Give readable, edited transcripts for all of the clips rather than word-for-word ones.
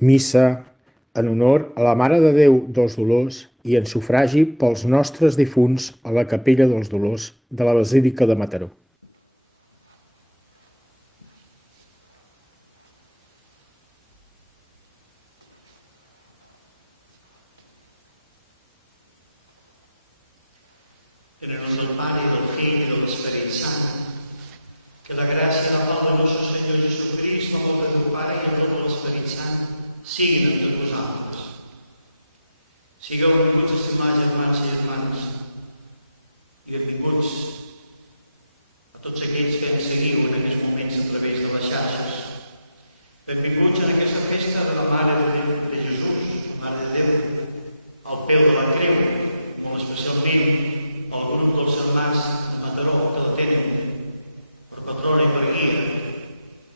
Missa en honor a la Mare de Déu dels Dolors i en sufragi pels nostres difunts a la Capella dels Dolors de la Basílica de Mataró. En el nom del Pare, del Fill i de l'Esperit Sant, que la gràcia i la pau del nostre Senyor Jesucrist, l'amor de Déu Pare i el don de l'Esperit Sant siguin amb tots vosaltres. Sigueu benvinguts, estimats germans i germanes, i benvinguts a tots aquells que ens seguiu en aquests moments a través de les xarxes. Benvinguts en aquesta festa de la Mare de Jesús, Mare de Déu, al peu de la creu, molt especialment al grup dels germans de Mataró que la tenen per patrona i per guia.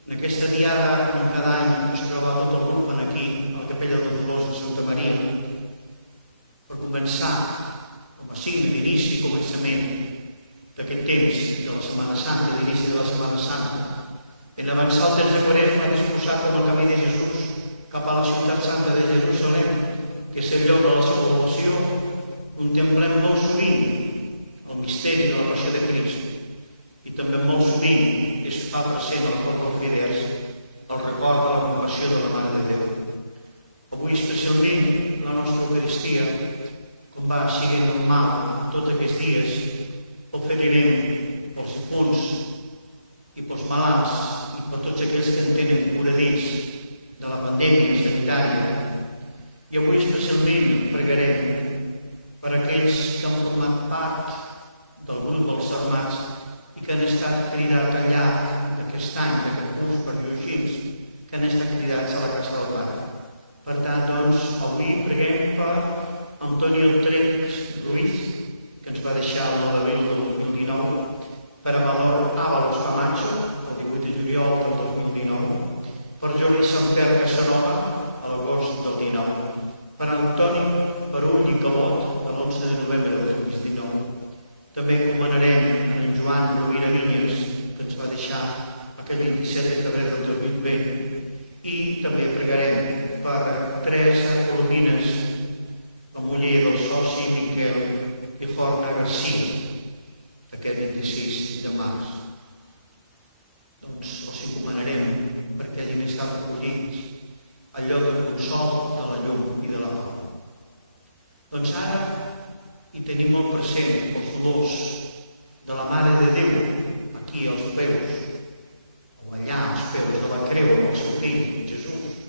En aquesta diada, com cada any, ens troba tot el grup aquí, a la Capella dels Dolors de Santa Maria, per començar, com a signe d'inici i començament d'aquest temps de la Setmana Santa, d'inici de la Setmana Santa, en avançar el temps de Quaresma disposat com el camí de Jesús cap a la ciutat santa de Jerusalem, que és el lloc de la seva població, contemplem molt sovint el misteri de la passió de Crist i també molt sovint es fa present al poble fidels el record de la compassió de la Mare de Déu. Avui especialment la nostra Eucaristia, com va sigui normal tots aquests dies, oferirem pels punts i pels malalts i per tots aquells que en tenen cura d'ells de la pandèmia sanitària. I avui especialment pregarem per aquells que han format part del grup dels germans i que han estat cridats al llarg d'aquest any, d'aquest curs, per llegir, que han estat cridats a la casa del Pare. Per tant, doncs, avui preguem per Antonio Trenx Ruiz, que ens va deixar el 9 d'abril del 2019, per Amador Ábalos Camacho, el 18 de juliol del 2019, per Jordi Samper Casanova, a l'agost del 19, per Antoni Perull i Cabot, l'11 de novembre del 2019. També encomanarem en Joan Rovira Vinyes, que ens va deixar aquest 27 de febrer del 2020, i també pregarem per Teresa Coromines, la muller del soci Miquel i Forna Garcia, d'aquest 26 de març. Doncs els encomanarem perquè hagin estat acollits al lloc del consol, de la llum i de la pau. Doncs ara hi tenim molt present els dolors de la Mare de Déu aquí als peus, o allà als peus de la creu, el seu fill, Jesús.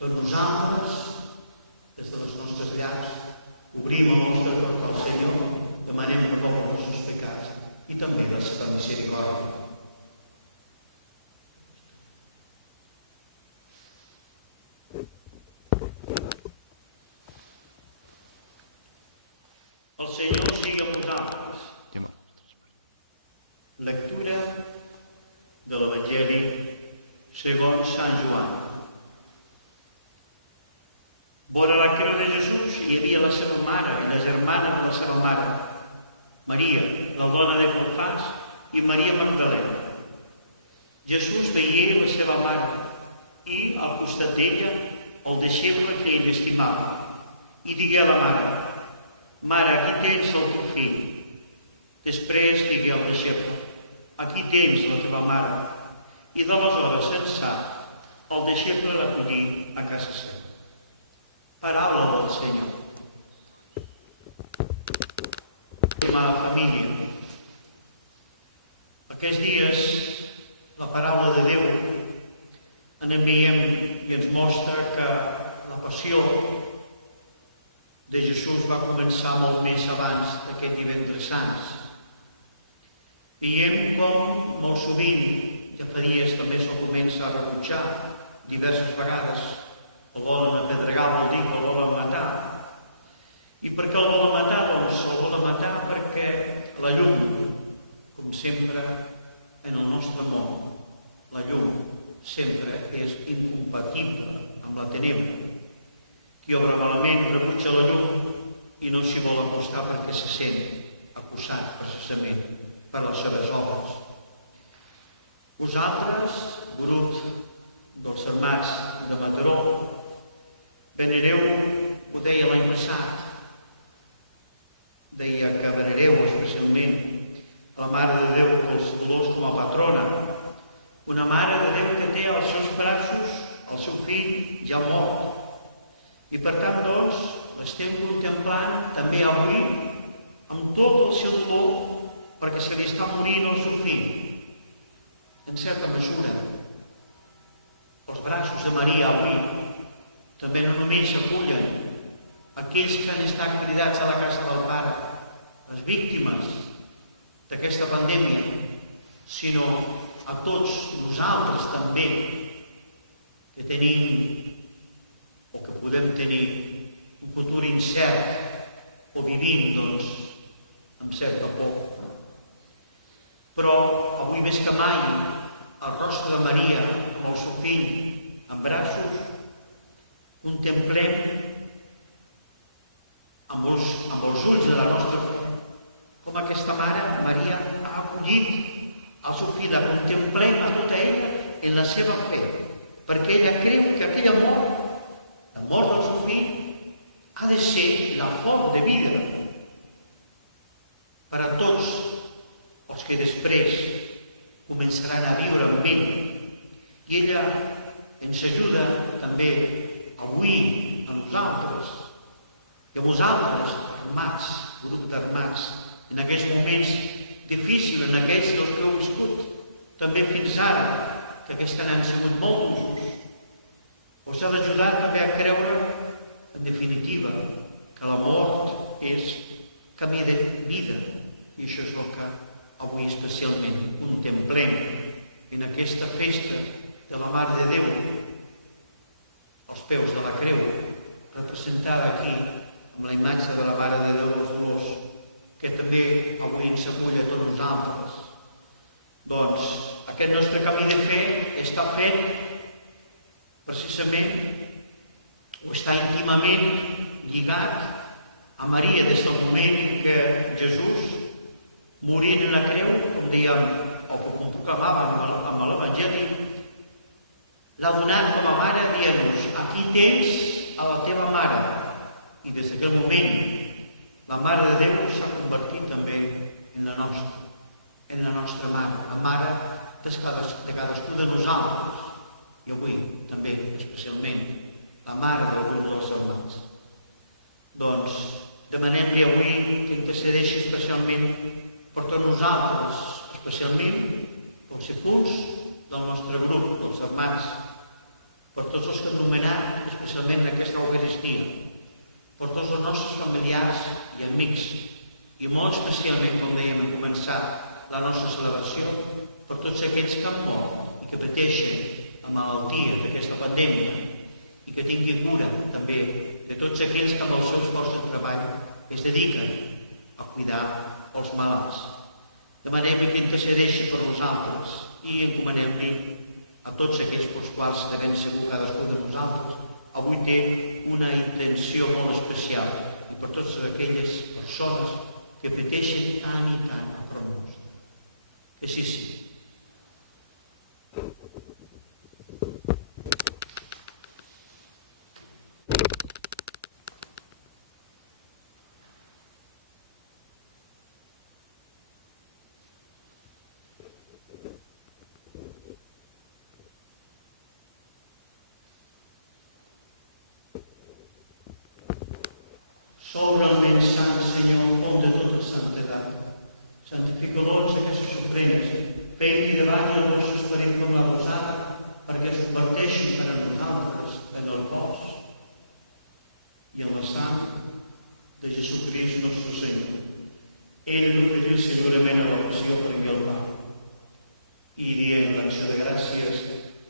Tots nosaltres, des de les nostres llars, obrim el nostre cor al Senyor, demanem perdó per els nostres pecats i també la seva misericòrdia. El Senyor sigui amb vosaltres. Lectura de l'Evangeli segons Sant Joan. Vora la creu de Jesús hi havia la seva mare i la germana de la seva mare, Maria, la dona de Clofàs, i Maria Magdalena. Jesús veia la seva mare i, al costat d'ella, el deixeble que ell estimava, i digué a la mare: Mare, aquí tens el teu fill. Després digué al deixeble: Aquí tens la teva mare. I d'aleshores, ençà, el deixeble l'acollí a casa seva. Paraula del Senyor. Estimada família, aquests dies la paraula de Déu en enviem i ens mostra que la passió de Jesús va començar molt més abans d'aquest divendres sants. Veiem com molt sovint, ja fa dies també se'l comença a rebutjar diverses vegades, el volen apedregar, vol dir que el volen matar. I per què el volen matar? Doncs el volen matar perquè la llum, com sempre en el nostre món, la llum sempre és incompatible amb la tenebra. Qui obre malament rebutja la llum i no s'hi vol acostar perquè se sent acusat precisament per les seves obres. Vosaltres, grup dels germans de Mataró, fill ja mort. I per tant, doncs, l'estem contemplant també avui amb tot el seu dolor perquè se li està morint el seu fill. En certa mesura, els braços de Maria avui també no només acullen aquells que han estat cridats a la casa del Pare, les víctimes d'aquesta pandèmia, sinó a tots nosaltres també, que tenim o que podem tenir un futur incert o vivim, doncs, amb certa por. Però avui més que mai, el rostre de Maria amb el seu fill en braços, contemplem amb els ulls de la nostra fe com aquesta mare, Maria, ha acollit el seu fill. La contemplem a tota ella en la seva fe, perquè ella creu que aquella mort, la mort del seu fill, ha de ser la font de vida per a tots els que després començaran a viure amb ell. I ella ens ajuda també avui a nosaltres i a vosaltres, armats, grup d'armats, en aquests moments difícils, en aquests que heu viscut també fins ara, que aquest any han sigut molt durs. Us ha d'ajudar també a creure, en definitiva, que la mort és camí de vida. I això és el que avui especialment contemplem en aquesta festa de la Mare de Déu, als peus de la creu, representada aquí amb la imatge de la Mare de Déu dels Dolors, que també avui ens acull a tots nosaltres. Doncs aquest nostre camí de fe està fet precisament o està íntimament lligat a Maria des del moment en què Jesús, morint en la creu, com dèiem o com proclamàvem amb l'Evangeli, l'ha donat com a mare dient-nos: aquí tens a la teva mare. I des d'aquell moment la Mare de Déu s'ha convertit també en la nostra mare, la mare de cadascú de nosaltres, i avui també especialment la mare de tots els germans. Doncs demanem-li avui que intercedeixi especialment per tots nosaltres, especialment pels sepults del nostre grup, dels germans, per tots els que anomenat, especialment en aquesta Eucaristia, per tots els nostres familiars i amics, i molt especialment, com dèiem a començar la nostra celebració, per tots aquells que han mort i que pateixen la malaltia d'aquesta pandèmia i que tinguin cura també de tots aquells que amb els seus posts de treball es dediquen a cuidar els malalts. Demanem que intercedeixi per nosaltres i encomanem-li a tots aquells pels quals devem ser cadascú de nosaltres. Avui té una intenció molt especial i per totes aquelles persones que pateixen tant i tant a prop nostre. Que sí, sí. Sobrament sant Senyor, font de tota santedat, santifica-los aquestes ofrenes, fent-hi davant el vostre esperit com la posada, perquè es converteixin per a nosaltres en el cos i en la sang de Jesucrist nostre Senyor. Ell l'oferir segurament a l'oració per dir el pa. I dient l'acció de gràcies,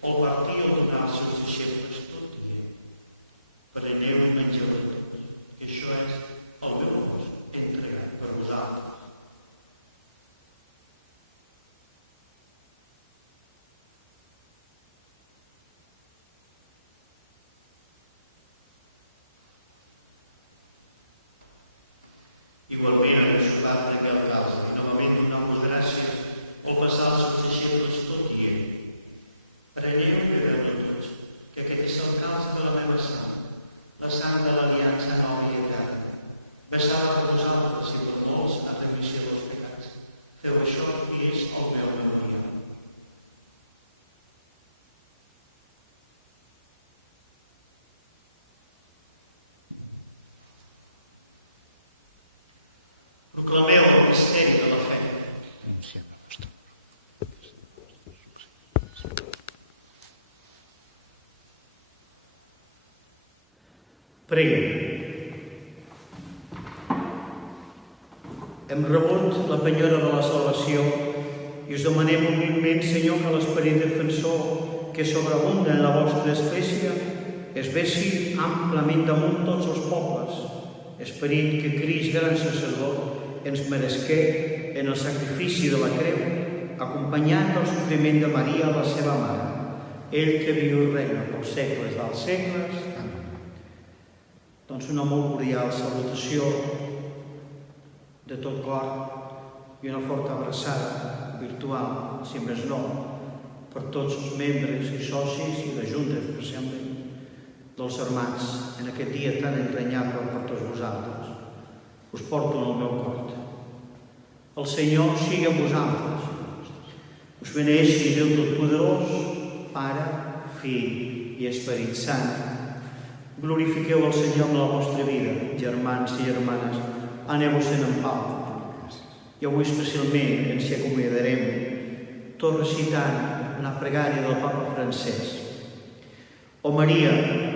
o partir o donar als seus deixebles tot dient. Preneu i mengeu de tots, que això és el meu cos. Preguem. Hem rebut la penyora de la salvació i us demanem humilment, Senyor, que l'esperit defensor que sobreabunda en la vostra església es vegi amplament damunt tots els pobles. Esperit que Crist, gran sacerdot, ens meresqué en el sacrifici de la creu, acompanyant el sofriment de Maria, la seva mare, ell que viu i regna pels segles dels segles. Amén. Doncs una molt cordial salutació de tot cor i una forta abraçada virtual, si més no, per tots els membres i socis i la Junta, especialment, dels germans en aquest dia tan entranyable per tots vosaltres. Us porto en el meu cor. El Senyor sigui amb vosaltres. Us beneixi Déu Totpoderós, Pare, Fill i Esperit Sant. Glorifiqueu el Senyor amb la vostra vida, germans i germanes. Aneu-se'n en pau. I avui especialment ens hi acomiadarem, tot recitant la pregària del Papa Francesc. O Maria,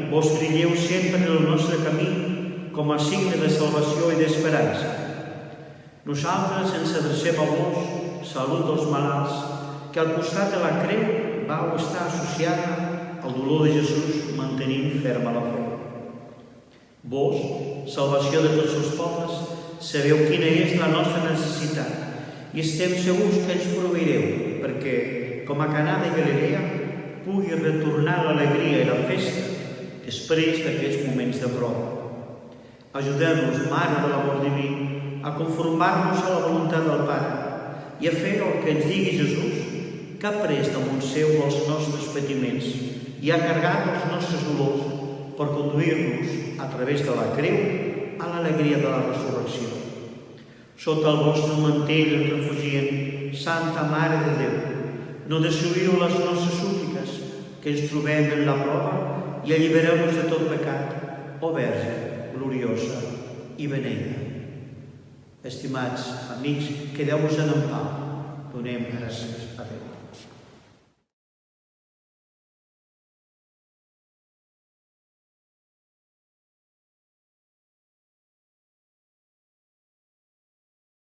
vos brilleu sempre en el nostre camí com a signe de salvació i d'esperança. Nosaltres ens adrecem a vos, salut dels malalts, que al costat de la creu vau estar associada al dolor de Jesús mantenint ferma la fe. Vos, salvació de tots els pobles, sabeu quina és la nostra necessitat i estem segurs que ens proveireu perquè, com a Caná de Galilea, pugui retornar l'alegria i la festa després d'aquests moments de prova. Ajudem-nos, Mare de l'amor diví, a conformar-nos a la voluntat del Pare i a fer el que ens digui Jesús, que ha pres damunt seu els nostres patiments i ha carregat els nostres dolors per conduir-nos a través de la creu a l'alegria de la resurrecció. Sota el vostre mantell ens refugiem, Santa Mare de Déu. No desoïu les nostres súpliques, que ens trobem en la prova i allibereu-nos de tot pecat, ó Verge gloriosa i beneïda. Estimats amics, quedeu-vos en pau. Donem gràcies a Déu.